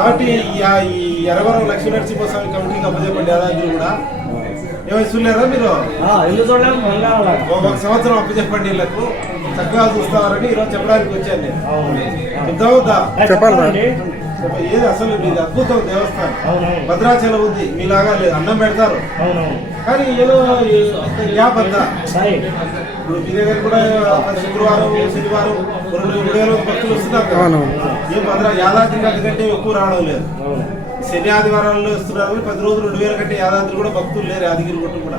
కాబట్టి ఈ ఎరవరం లక్ష్మీ నరసింహస్వామి కమిటీకి అప్పచెప్పండి యాదాద్రి కూడా. ఏమైనా చూడలేరా మీరు? ఒక సంవత్సరం అప్పచెప్పండి వీళ్ళకు, చక్కగా చూస్తారని ఈరోజు చెప్పడానికి వచ్చాను నేను. చెప్తావుద్దా? చెప్పాలి. ఏది అసలు ఇది అద్భుతం దేవస్థానం. భద్రాచలం ఉంది, మీలాగా లేదు, అన్నం పెడతారు కానీ ఏదో గ్యాప్ అంతా. ఇప్పుడు మీ దగ్గర కూడా శుక్రవారం శనివారం 2,000 భక్తులు వస్తున్నారు. ఏం యాదాద్రి కంటే ఎక్కువ రావడం లేదు. శని ఆదివారాల్లో వస్తున్నారు, 10 రోజులు 2,000 కంటే యాదాద్రి కూడా భక్తులు లేరు. యాదగిరి గుట్టు కూడా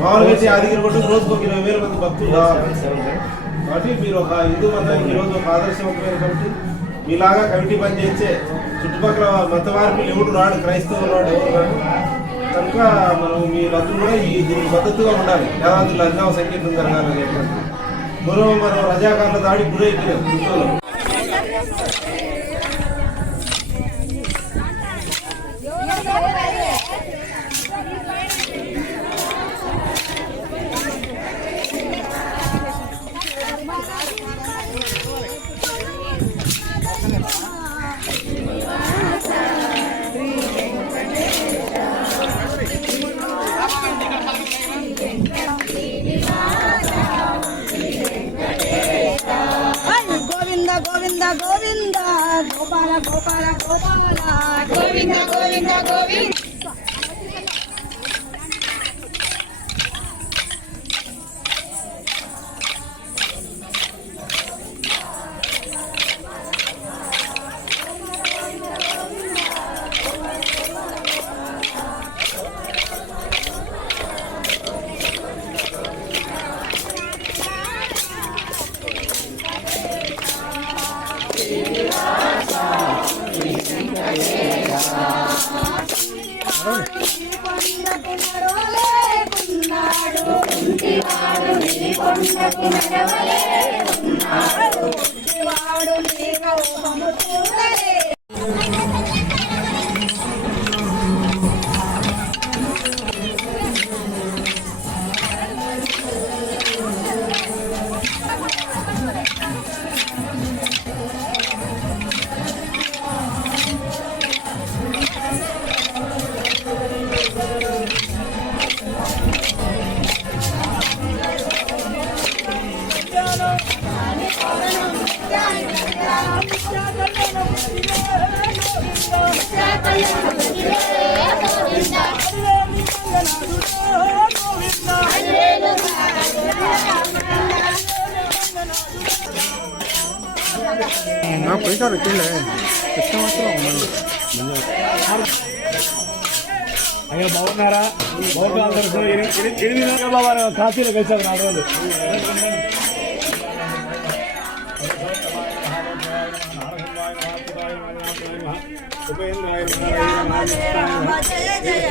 మామూలుగా అయితే యాదగిరి గుట్టు రోజుకు 20,000 మంది భక్తులు కావాలి. కాబట్టి మీరు ఒక హిందూ మతానికి ఈరోజు ఒక ఆదర్శవంతమైన కమిటీ, మీలాగా కమిటీ పని చేసే చుట్టుపక్కల మత మార్పులు ఎవడు రాడు, క్రైస్తవులు రాడు, ఎవరు రాడు. కనుక మనం మీరందరూ కూడా దీనికి మద్దతుగా ఉండాలి. యాదాద్రిలో అభినవ సంకీర్తన జరగాలని. పూర్వం మనం రజాకారుల దాడి గురైపోయాం గుంటూరులో. గోవింద గోవింద గోపాల గోపాల గోపాల గోవింద గోవింద గోవింద. పోయిసారు అయ్యో బాగున్నారా? బాగున్నారు. 8 బాబా కాశీలో కలిసారు 4 రోజులు. జయ జయ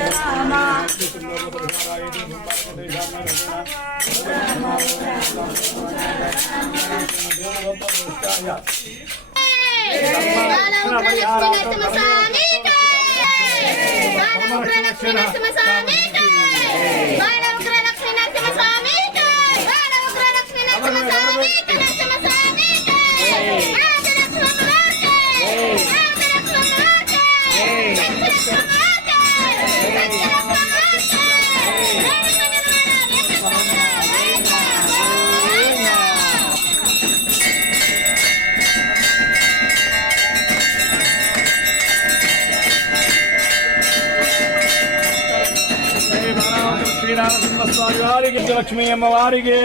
రామ స్వామి వారికి, లక్ష్మీ అమ్మవారికి,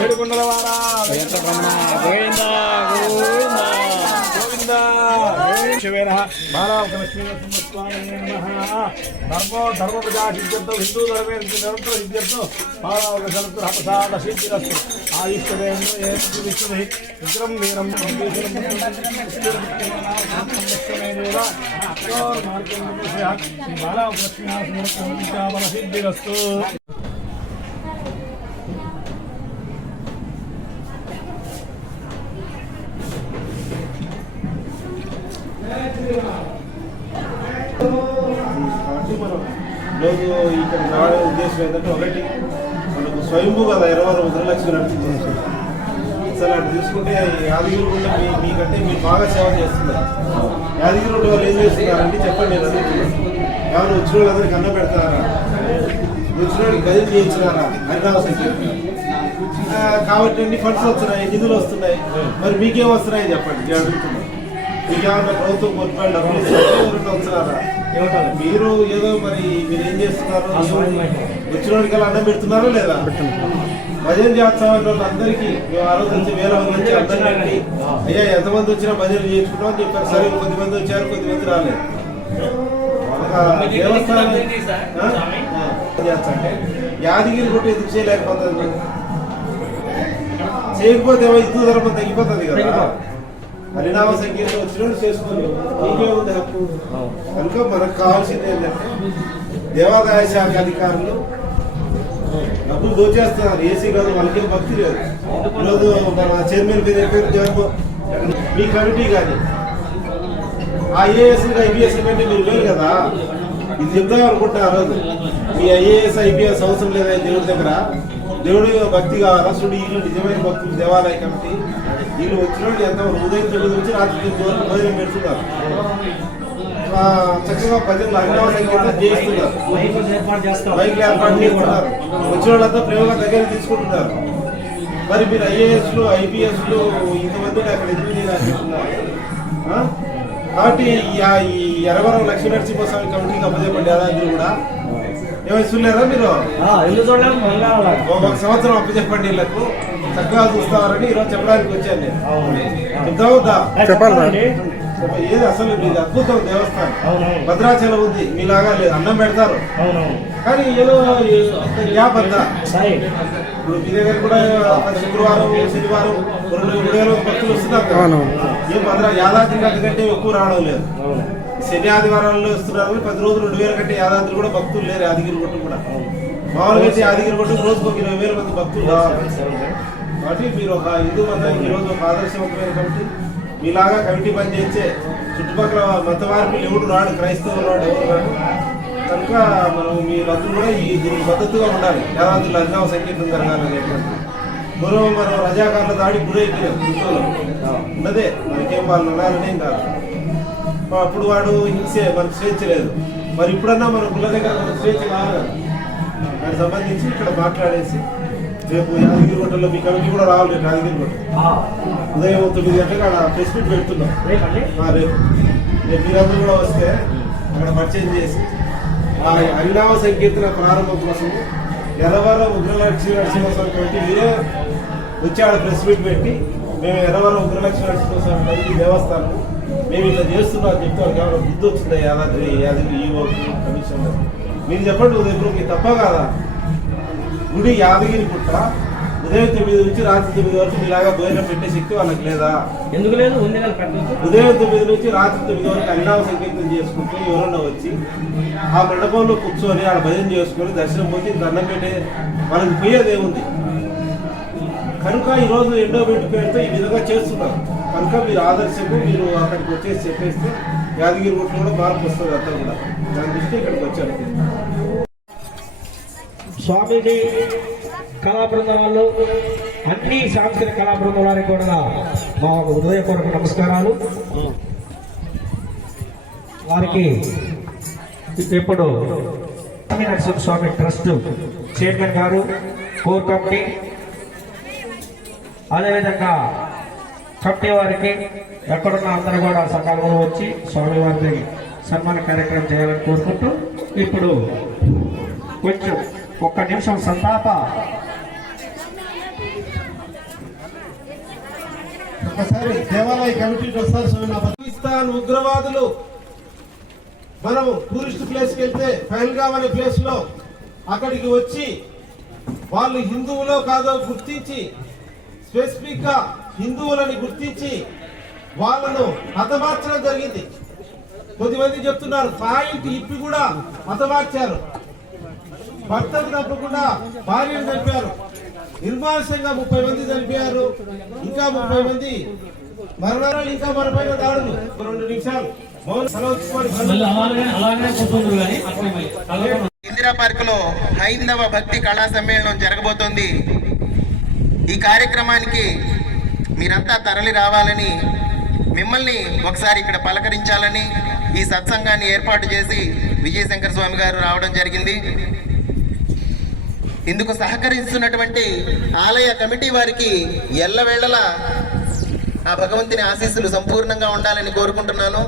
ఏడుకొండల వారా గోవింద గోవింద గోవింద. లక్ష్మీ నరసింహస్వామి ధర్మ ప్రజా సిద్ధ్యర్థం హిందూ ధర్మే నిరంతర సిద్ధ్యర్థం బాలావక సరస్సు ప్రసాద సిద్ధిరస్తు ఆయుష్వేంద్ర విష్ణు విగ్రహం వీరం బాలావక లక్ష్మీ నరసింహ సిద్ధిరస్తు. కాబట్టి మనం ఈరోజు ఇక్కడ రావడం ఉద్దేశం ఏంటంటే, ఒకటి మనకు స్వయంభూ కదా 20 రుద్రలక్ష్మి నడిచింది. అసలు అటు తీసుకుంటే యాదగిరి గుట్ట మీకంటే మీరు బాగా సేవ చేస్తున్నారు. యాదగిరి గుట్ట వాళ్ళు ఏం చేస్తున్నారంటే చెప్పండి, నేను అడుగుతున్నాను. ఎవరు వచ్చిన వాళ్ళందరికీ అన్నం పెడతారా? వచ్చిన వాళ్ళకి గది చేయించినారా? హరినామ సంకీర్తన కాబట్టి అన్ని ఫండ్స్ వస్తున్నాయి, నిధులు వస్తున్నాయి. మరి మీకేం వస్తున్నాయి చెప్పండి, నేను అడుగుతున్నాను. మీకేమన్నా ప్రభుత్వం కొట్టుకోవాలి డబ్బులు వస్తున్నారా? మీరు ఏదో మరి మీరు ఏం చేస్తున్నారు? వచ్చిన వాడికి అన్నం పెడుతున్నారా లేదా? భజన చేస్తామని వాళ్ళు అందరికీ మేము ఆ రోజు వచ్చి వేల మంది వచ్చి అన్నం పెట్టి అయ్యా ఎంతమంది వచ్చినా భజనలు చేసుకుంటాం అని చెప్పారు. సరే కొద్దిమంది వచ్చారు, కొద్దిమంది రాలేదు. దేవస్థానం చేస్తాంటే యాదగిరి గుట్ట ఎందుకు చేయలేకపోతుంది? చేయకపోతే హిందూ ధర్మం తగ్గిపోతుంది కదా. హరినామ సంకీర్తన వచ్చినట్టు చేసుకుని నీకేముంది హక్కు? కనుక మనకు కావాల్సింది ఏంటంటే దేవాదాయ శాఖ అధికారులు డబ్బులు దోచేస్తున్నారు. ఏసీ కాదు, వాళ్ళకేం భక్తి లేదు. ఈరోజు మన చైర్మన్ పేరు మీ కమిటీ కానీ ఐఏఎస్ ఐపీఎస్ కంటే మీరు లేరు కదా. ఇది చెప్దాం అనుకుంటా ఆ రోజు మీ ఐఏఎస్ ఐపీఎస్ అవసరం లేదా దేవుడి దగ్గర? దేవుడి భక్తి కావాలా? చూడు వీళ్ళు నిజమైన భక్తులు దేవాలయ కమిటీ వీళ్ళు వచ్చిన వాళ్ళు ఎంత ఉదయం 9 నుంచి రాత్రి 9 వరకు భోజనం పెడుతున్నారు. చక్కగా భజనలు హరినామ సంకీర్తన చేయిస్తున్నారు, బైక్లు ఏర్పాటు చేస్తున్నారు. వచ్చిన వాళ్ళంతా ప్రేమగా దగ్గర తీసుకుంటున్నారు. మరి మీరు ఐఏఎస్లు ఐపీఎస్లు ఇంతమంది అక్కడ ఎందుకు చేస్తున్నారు? కాబట్టి ఈ ఎరవరం లక్ష్మీ నరసింహస్వామి కమిటీకి అప్పచెప్పండి. యాదాద్రి కూడా ఏమైనా చూడలేరా మీరు? ఒక సంవత్సరం అప్పచెప్పండి. వీళ్ళకు చక్కగా చూస్తారని ఈరోజు చెప్పడానికి వచ్చాను నేను. చెప్తావుద్దా? చెప్పాలి. ఏది అసలు ఇది అద్భుతం దేవస్థానం. భద్రాచలం ఉంది, మీలాగా లేదు, అన్నం పెడతారు. కానీ ఏదో గ్యాప్ అంతా. ఇప్పుడు మీ దగ్గర కూడా శుక్రవారం శనివారం 2,000 భక్తులు వస్తున్నారు కదా. ఏం యాదాద్రి కంటే ఎక్కువ రావడం లేదు. శని ఆదివారాల్లో వస్తున్నారు. 10 రోజులు 2,000 కంటే యాదాద్రి కూడా భక్తులు లేరు. యాదగిరి గుట్ట కూడా మామూలుగా అయితే యాదగిరి గుట్ట రోజుకు 20,000 మంది భక్తులు కావాలి. కాబట్టి మీరు ఒక హిందూ మతానికి ఈరోజు ఒక ఆదర్శవంతమైన కమిటీ. మీలాగా కమిటీ పనిచేసే చుట్టుపక్కల మత మార్పులు ఎవడు రాడు, క్రైస్తవులు రాడు, ఎవరు రాడు. కనుక మనం మీరందరూ కూడా దీనికి మద్దతుగా ఉండాలి. యాదాద్రిలో హరినామ సంకీర్తన జరగాలని చెప్పండి. పూర్వం మనం రజాకారుల దాడి గురైపోయాం హిందువులు ఉన్నదే, మనకేం వాళ్ళు నడాలనేం కాదు. అప్పుడు వాడు హింసే, మనకు స్వేచ్ఛ లేదు. మరి ఇప్పుడన్నా మన గుళ్ళ దగ్గర మనకు స్వేచ్ఛ కావాలి. దానికి సంబంధించి ఇక్కడ మాట్లాడేసి రేపు యాదగిరి గుట్టలో మీ కమిటీ కూడా రావాలి. రేపు యాదగిరి గుట్ట ఉదయం 9 గంటలకు అక్కడ ప్రెస్ మీట్ పెడుతున్నాం. రేపు మీరందరూ కూడా వస్తే అక్కడ పర్చేజ్ చేసి ఆ హరినామ సంకీర్తన ప్రారంభం కోసం ఎర్రవరం ఉగ్రలక్ష్మీ నరసింహస్వామి కమిటీ మీరే వచ్చి ఆడ ప్రెస్ మీట్ పెట్టి మేము ఎర్రవరం ఉగ్రలక్ష్మీ నరసింహస్వామి కమిటీ దేవస్థానం మేము ఇట్లా చేస్తున్నాం చెప్తారు. కాబట్టి బుద్ధి వచ్చిందా యాదగిరి ఈవో కమిషనర్? మీరు చెప్పండి ఉదయం మీకు తప్ప కాదా? గుడి యాదగిరి గుట్ట ఉదయం 9 నుంచి రాత్రి 9 వరకు మీలాగా భోజనం పెట్టే శక్తి వాళ్ళకి లేదా? ఎందుకు లేదు? ఉదయం 9 నుంచి రాత్రి 9 వరకు హరినామ సంకీర్తన చేసుకుంటే ఎవరన్నా వచ్చి ఆ మండపంలో కూర్చొని ఆడ భజన చేసుకొని దర్శనం పోతే దండం పెట్టే వాళ్ళకి పోయేదేముంది? కనుక ఈరోజు ఎండోమెంట్ పేరుతో ఈ విధంగా చేస్తున్నారు. కనుక మీరు ఆదర్శకు మీరు అక్కడికి వచ్చేసి చెప్పేస్తే యాదగిరి గుట్ట కూడా మార్పు వస్తుంది. అంతా కూడా దాని దృష్టి ఇక్కడికి వచ్చారు. స్వామీజీ కళా బృందం వాళ్ళు, అన్ని సాంస్కృతిక కళా బృందం వారికి కూడా మా హృదయపూర్వక నమస్కారాలు. వారికి ఇప్పుడు లక్ష్మీ నరసింహస్వామి ట్రస్ట్ చైర్మన్ గారు, కోర్ కమిటీ, అదేవిధంగా కమిటీ వారికి ఎక్కడున్న అందరూ కూడా సకాలంలో వచ్చి స్వామివారికి సన్మాన కార్యక్రమం చేయాలని కోరుకుంటూ ఇప్పుడు కొంచెం 1 నిమిషం సంతాప. ఒకసారి దేవాలయ కమిటీకి వస్తారు. పాకిస్తాన్ ఉగ్రవాదులు మనం టూరిస్ట్ ప్లేస్కి వెళ్తే పహల్గామ్ అనే ప్లేస్ లో అక్కడికి వచ్చి వాళ్ళు హిందువులో కాదో గుర్తించి స్పెసిఫిక్ గా హిందువులని గుర్తించి వాళ్ళను హతమార్చడం జరిగింది. కొద్దిమంది చెప్తున్నారు పాయింట్ ఇప్పి కూడా హతమార్చారు. భర్తకు తప్పకుండా భార్యను చంపారు. నిర్మానుషంగా 30 మంది చనిపోయారు. ఇంకా 30 మంది మరణాలు, ఇంకా మరపైన దాడులు. 2 నిమిషాలు ఇందిరా పార్క్ లో హైందవ భక్తి కళా సమ్మేళనం జరగబోతోంది. ఈ కార్యక్రమానికి మీరంతా తరలి రావాలని, మిమ్మల్ని ఒకసారి ఇక్కడ పలకరించాలని ఈ సత్సంగాన్ని ఏర్పాటు చేసి విజయశంకర స్వామి గారు రావడం జరిగింది. ఇందుకు సహకరిస్తున్నటువంటి ఆలయ కమిటీ వారికి ఎల్లవేళలా ఆ భగవంతుని ఆశీస్సులు సంపూర్ణంగా ఉండాలని కోరుకుంటున్నాను.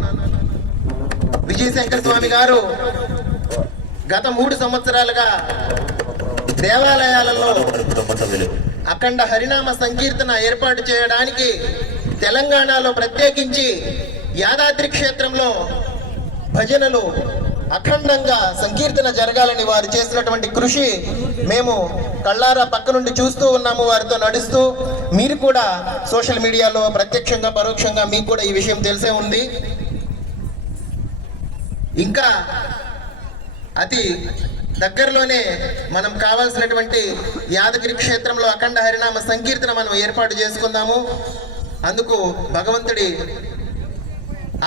విజయశంకర స్వామి గారు గత 3 సంవత్సరాలుగా దేవాలయాలలో అఖండ హరినామ సంకీర్తన ఏర్పాటు చేయడానికి తెలంగాణలో ప్రత్యేకించి యాదాద్రి క్షేత్రంలో భజనలు అఖండంగా సంకీర్తన జరగాలని వారు చేసినటువంటి కృషి మేము కళ్ళారా పక్క నుండి చూస్తూ ఉన్నాము, వారితో నడుస్తూ. మీరు కూడా సోషల్ మీడియాలో ప్రత్యక్షంగా పరోక్షంగా మీకు కూడా ఈ విషయం తెలిసే ఉంది. ఇంకా అతి దగ్గరలోనే మనం కావాల్సినటువంటి యాదగిరి క్షేత్రంలో అఖండ హరినామ సంకీర్తన మనం ఏర్పాటు చేసుకుందాము. అందుకు భగవంతుడి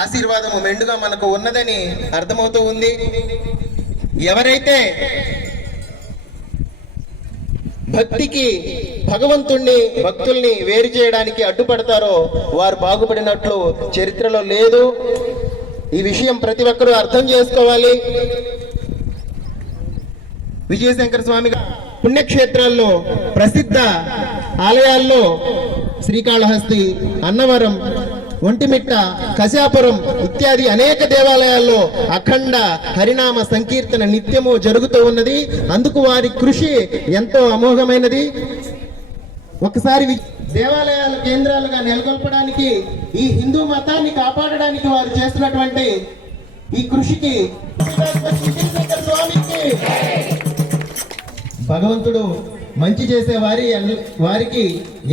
ఆశీర్వాదము మెండుగా మనకు ఉన్నదని అర్థమవుతూ ఉంది. ఎవరైతే భక్తికి భగవంతుణ్ణి భక్తుల్ని వేరు చేయడానికి అడ్డుపడతారో వారు బాగుపడినట్లు చరిత్రలో లేదు. ఈ విషయం ప్రతి ఒక్కరూ అర్థం చేసుకోవాలి. విజయశంకర స్వామి పుణ్యక్షేత్రాల్లో ప్రసిద్ధ ఆలయాల్లో శ్రీకాళహస్తి, అన్నవరం, ఒంటిమిట్ట, కశాపురం ఇత్యాది అనేక దేవాలయాల్లో అఖండ హరినామ సంకీర్తన నిత్యము జరుగుతూ ఉన్నది. అందుకు వారి కృషి ఎంతో అమోఘమైనది. ఒకసారి దేవాలయాల కేంద్రాలుగా నెలకొల్పడానికి, ఈ హిందూ మతాన్ని కాపాడడానికి వారు చేస్తున్నటువంటి ఈ కృషికి భగవంతుడు మంచి చేసే వారికి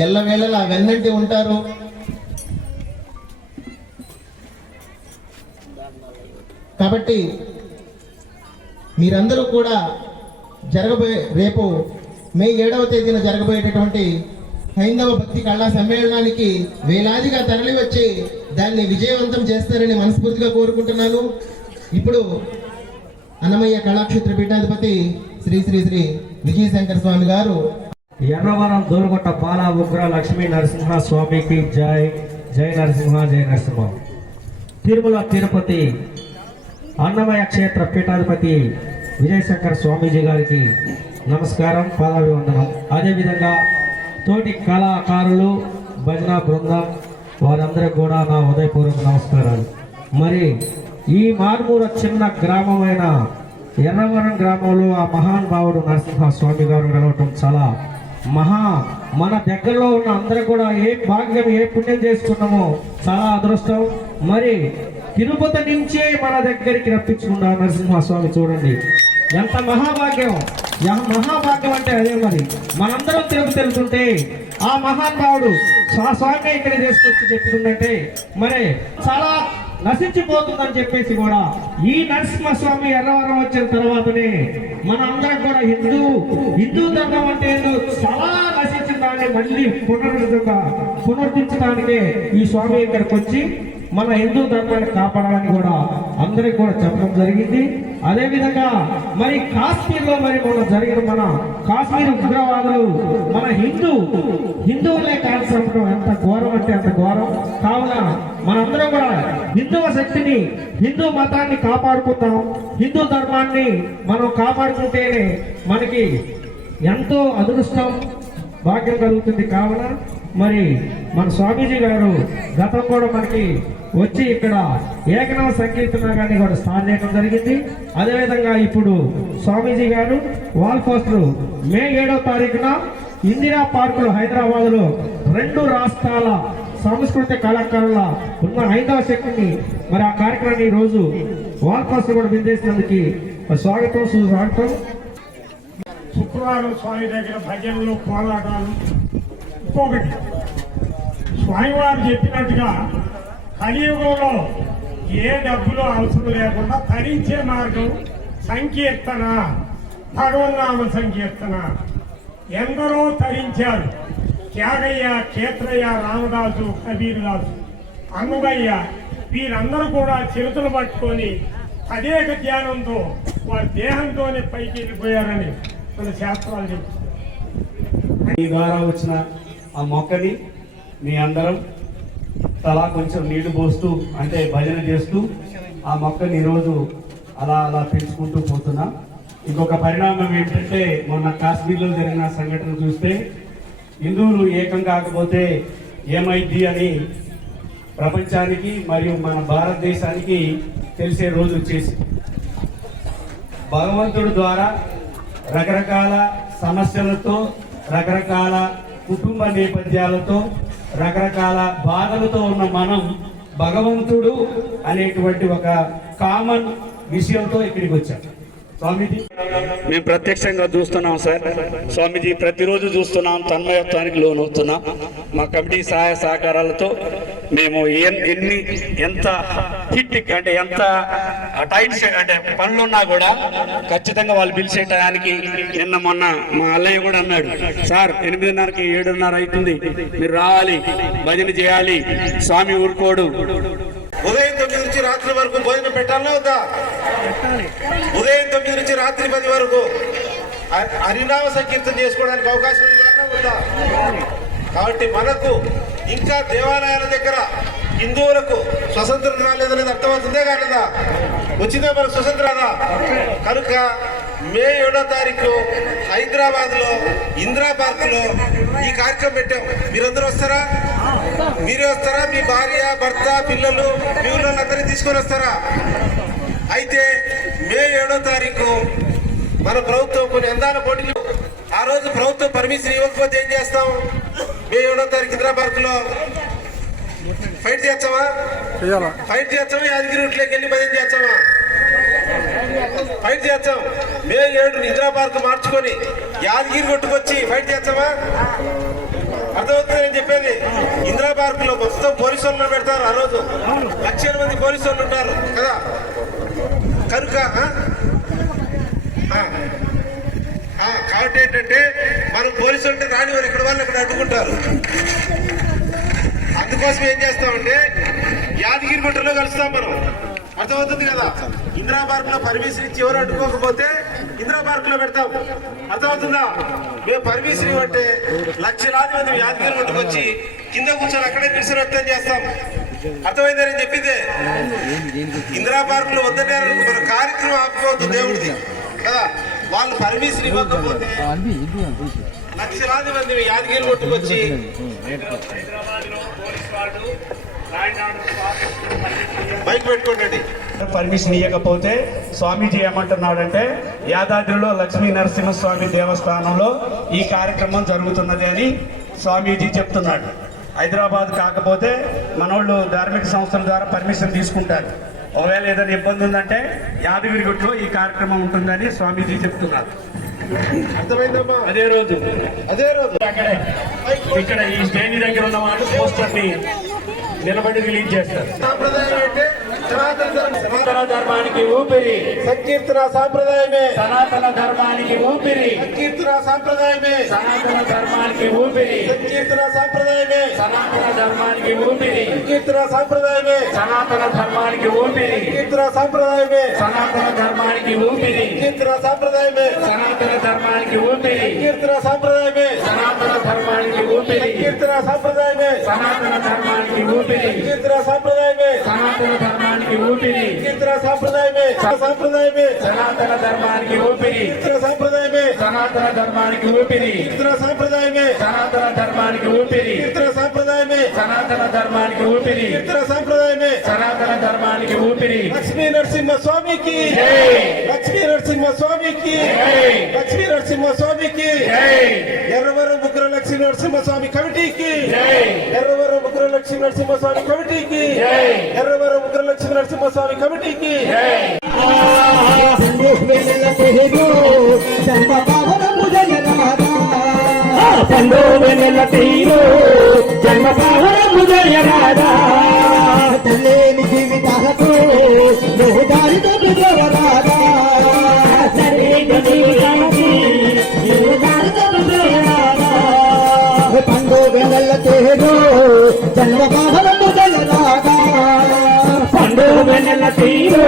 ఎల్లవేళలా వెన్నంటి ఉంటారు. కాబట్టి మీరందరూ కూడా రేపు మే 7వ తేదీన జరగబోయేటటువంటి హైందవ భక్తి కళా సమ్మేళనానికి వేలాదిగా తరలి వచ్చి దాన్ని విజయవంతం చేస్తారని మనస్ఫూర్తిగా కోరుకుంటున్నాను. ఇప్పుడు అన్నమయ్య కళాక్షేత్ర పీఠాధిపతి శ్రీ శ్రీ శ్రీ విజయశంకర స్వామి గారు ఎర్రవరం దూరగొట్ట బాల ఉగ్ర లక్ష్మీ నరసింహ స్వామికి జై. జై నరసింహ, జై నరసింహ. తిరుమల తిరుపతి అన్నమయ్య క్షేత్ర పీఠాధిపతి విజయశంకర స్వామీజీ గారికి నమస్కారం, పాదాభివందనం. అదేవిధంగా తోటి కళాకారులు, భజన బృందం వారందరికీ కూడా నా ఉదయపూర్వక నమస్కారాలు. మరి ఈ మారుమూల చిన్న గ్రామమైన ఎర్రవరం గ్రామంలో ఆ మహానుభావుడు నరసింహ స్వామి గారు కలవటం చాలా మన దగ్గరలో ఉన్న అందరూ కూడా ఏ భాగ్యం, ఏ పుణ్యం చేసుకున్నామో చాలా అదృష్టం. మరి తిరుపతి నుంచే మన దగ్గరికి రప్పించుకున్న నరసింహస్వామి చూడండి ఎంత మహాభాగ్యం. మహాభాగ్యం అంటే అదే. మరి మనందరం తిరుపతి వెళ్తుంటే ఆ మహానుభావుడు స్వామి ఇక్కడ చేసుకొచ్చి చెప్తుందంటే మరి చాలా నశించిపోతుందని చెప్పేసి కూడా ఈ నరసింహస్వామి ఎర్రవరం వచ్చిన తర్వాతనే మన అందరం కూడా హిందూ ధర్మం అంటే చాలా నశించిన దాన్ని మళ్ళీ పునరుద్ధరించడానికే ఈ స్వామి ఇక్కడికి వచ్చి మన హిందూ ధర్మాన్ని కాపాడాలని కూడా అందరికి కూడా చెప్పడం జరిగింది. అదేవిధంగా మరి కాశ్మీర్లో మరి జరిగిన మన కాశ్మీర్ ఉగ్రవాదులు మన హిందువులే కాల్చి చంపడం ఎంత ఘోరం అంటే అంత ఘోరం. కావున మనందరం కూడా హిందువ శక్తిని, హిందూ మతాన్ని కాపాడుకుందాం. హిందూ ధర్మాన్ని మనం కాపాడుకుంటేనే మనకి ఎంతో అదృష్టం, భాగ్యం కలుగుతుంది. కావున మరి మన స్వామీజీ గారు గతం కూడా మనకి వచ్చి ఇక్కడ ఏకనామ సంకీర్తన గారిని కూడా స్టార్ట్ చేయడం జరిగింది. అదేవిధంగా ఇప్పుడు స్వామీజీ గారు వాల్ పోస్టర్ మే 7వ తారీఖున ఇందిరా పార్కులో హైదరాబాద్ లో 2 రాష్ట్రాల సాంస్కృతిక కళాకారుల ఉన్న హైందవ శక్తిని మరి ఆ కార్యక్రమాన్ని ఈ రోజు వాల్ పోస్టర్ కూడా బిందేసినందుకు స్వాగతం, సుస్వాగతం. శుక్రవారం స్వామి దగ్గర భజనలు, కోలాటాలు. ఇంకొకటి స్వామివారు చెప్పినట్టుగా కలియుగంలో ఏ డబ్బులు అవసరం లేకుండా తరించే మార్గం సంకీర్తన, భగవన్నామ సంకీర్తన. ఎందరో తరించారు. త్యాగయ్య, క్షేత్రయ్య, రామదాసు, కబీర్దాసు, అన్నమయ్య వీరందరూ కూడా చిరుతలు పట్టుకొని తదేక ధ్యానంతో వారి దేహంతోనే పైకి వెళ్ళిపోయారని మన శాస్త్రాలు చెప్తారు. ఈ ద్వారా వచ్చిన ఆ మొక్కని మీ అందరం తలా కొంచెం నీళ్లు పోస్తూ అంటే భజన చేస్తూ ఆ మొక్కని ఈరోజు అలా అలా పెంచుకుంటూ పోతున్నాం. ఇంకొక పరిణామం ఏంటంటే మొన్న కాశ్మీర్లో జరిగిన సంఘటన చూస్తే హిందువులు ఏకం కాకపోతే ఏమైంది అని ప్రపంచానికి మరియు మన భారతదేశానికి తెలిసే రోజు వచ్చేసి భగవంతుడి ద్వారా రకరకాల సమస్యలతో రకరకాల కుటుంబ నేపథ్యాలతో రకరకాల బాధలతో ఉన్న మనం భగవంతుడు అనేటువంటి ఒక కామన్ విషయంతో ఇక్కడికి వచ్చాం. స్వామీజీ మేము ప్రత్యక్షంగా చూస్తున్నాం సార్. స్వామీజీ ప్రతిరోజు చూస్తున్నాం, తన్మయత్వానికి లోనవుతున్నాం. మా కమిటీ సహాయ సహకారాలతో మేము ఎంత హిట్ అంటే ఎంత టైట్ అంటే పనులున్నా కూడా ఖచ్చితంగా వాళ్ళు పిలిచే టయానికి నిన్న మొన్న మా అల్లయ్య కూడా అన్నాడు, సార్ 8:30కి 7:30 అవుతుంది, మీరు రావాలి, భజన చేయాలి, స్వామి ఊరుకోడు. ఉదయం 9 నుంచి రాత్రి వరకు భోజనం పెట్టాలన్నా వద్దా? ఉదయం 9 నుంచి రాత్రి 10 వరకు హరినామ సంకీర్తన చేసుకోవడానికి అవకాశం ఉందా వద్దా? కాబట్టి మనకు ఇంకా దేవాలయాల దగ్గర హిందువులకు స్వతంత్రం రాలేదనేది అర్థమవుతుందే కాలేదా? వచ్చిందా మనకు స్వతంత్రదా? కనుక మే 7వ తారీఖు హైదరాబాద్ లో ఇందిరా పార్క్ లో ఈ కార్యక్రమం పెట్టాం. మీరందరూ వస్తారా? మీరే వస్తారా? మీ భార్య, భర్త, పిల్లలు, మీ ఊళ్ళందరినీ తీసుకొని వస్తారా? అయితే మే 7వ తారీఖు మన ప్రభుత్వం కొన్ని అందాల పోటీలు, ఆ రోజు ప్రభుత్వం పర్మిషన్ ఇవ్వకపోతే ఏం చేస్తాం? మే 7వ తారీఖు ఇందిరా పార్క్ లో ఫైట్ చేస్తావా? ఫైట్ చేస్తావా? యాదగిరి రూట్లోకి వెళ్ళి భజన చేస్తావా? ఫైట్ చేస్తాం. మే 7 ఇందిరా పార్క్ మార్చుకొని యాదగిరి కొట్టుకొచ్చి ఫైట్ చేస్తావా? అర్థమవుతుంది నేను చెప్పేది. ఇందిరా పార్క్ లో మొత్తం పోలీసు వాళ్ళు పెడతారు. ఆ రోజు లక్షల మంది పోలీసు వాళ్ళు ఉంటారు కదా. కనుక కాబట్టి ఏంటంటే మనం పోలీసు అంటే రాని వారు ఎక్కడ వాళ్ళు అక్కడ అడ్డుకుంటారు. అందుకోసం ఏం చేస్తామంటే యాదగిరి గుట్టలో కలుస్తాం మనం. అర్థమవుతుంది కదా. ఇందిరా పార్క్ లో పర్మిషన్ ఇచ్చి ఎవరు అడ్డుకోకపోతే ఇందిరా పార్క్ లో పెడతాం. అర్థమవుతుందా? మేము పర్మిషన్ ఇవ్వంటే లక్షలాది మంది యాదగిరి గుట్టకు వచ్చి కింద కూర్చొని అక్కడే నిరసన చేస్తాం. అర్థమైందని చెప్పిందే. ఇందిరా పార్క్ లో వద్దనే మన కార్యక్రమం ఆపుకోవద్దు దేవుడిది కదా. వాళ్ళు పర్మిషన్ ఇవ్వకపోతే లక్షలాది మంది యాదగిరి కొట్టుకొచ్చి బైక్ పెట్టుకోండి. పర్మిషన్ ఇవ్వకపోతే స్వామీజీ ఏమంటున్నాడంటే యాదాద్రిలో లక్ష్మీ నరసింహస్వామి దేవస్థానంలో ఈ కార్యక్రమం జరుగుతున్నది అని స్వామీజీ చెప్తున్నాడు. హైదరాబాద్ కాకపోతే మనోళ్ళు ధార్మిక సంస్థల ద్వారా పర్మిషన్ తీసుకుంటారు. ఒకవేళ ఏదైనా ఇబ్బంది ఉందంటే యాదగిరిగుట్టలో ఈ కార్యక్రమం ఉంటుందని స్వామీజీ చెప్తున్నారు. అర్థమైందమ్మా? అదే రోజు అక్కడే ఇక్కడ ఈ స్టేజ్ దగ్గర ఉన్న వాళ్ళు పోస్టర్ ని నిలబడి రిలీజ్ చేస్తారు. సాంప్రదాయం అంటే సనాతన ధర్మానికి ఊపిరి, సంకీర్తన సాంప్రదాయమే. సనాతన ధర్మానికి ఊపిరి, సంకీర్తన సాంప్రదాయమే. సనాతన ధర్మానికి ఊపిరి, సంకీర్తన సాంప్రదాయమే. సనాతన ధర్మానికి ఊపిరి, సంకీర్తన సాంప్రదాయమే. సనాతన ధర్మానికి ఊపిరి, సంకీర్తన సాంప్రదాయమే. సనాతన ధర్మానికి ఊపిరి, సంకీర్తన సాంప్రదాయమే. సనాతన ధర్మానికి ఊపిరి, సంకీర్తన సాంప్రదాయమే. సనాతన ధర్మానికి ఊపిరి, సంకీర్తన సాంప్రదాయమే. సనాతన ధర్మానికి ఊపిరి, సంకీర్తన సాంప్రదాయమే. సనాతన ధర్మానికి ఊపిరి, సంకీర్తన సాంప్రదాయమే. సాంప్రదాయమే. సనాతన ధర్మానికి ఊపిరి, సంకీర్తన సాంప్రదాయమే. సనాతన ధర్మానికి ఊపిరి, సంకీర్తన సాంప్రదాయమే. సనాతన ధర్మానికి ఊపిరి, సంకీర్తన సాంప్రదాయమే. సనాతన ధర్మానికి ఊపిరి, సంకీర్తన సాంప్రదాయమే. సనాతన ధర్మానికి ఊపిరి. లక్ష్మీ నరసింహ స్వామికి, లక్ష్మీ నరసింహ స్వామికి, లక్ష్మీ నరసింహ స్వామికి, ఎర్రవరం ముగ్గురు లక్ష్మీ నరసింహ స్వామి కమిటీకి, ఎర్రవరం ముగ్గురు లక్ష్మీ నరసింహ స్వామి కమిటీకి, ఎర్రవరం ముగ్గురు లక్ష్మీ నరసింహ స్వామి కమిటీకి. తల్లేని జీవితాలకు బహుదారితో బుజవరాదా పండు వెనల్ల తేడు జన్మ పాహల బుజవరాదా పండు వెనల్ల తీరు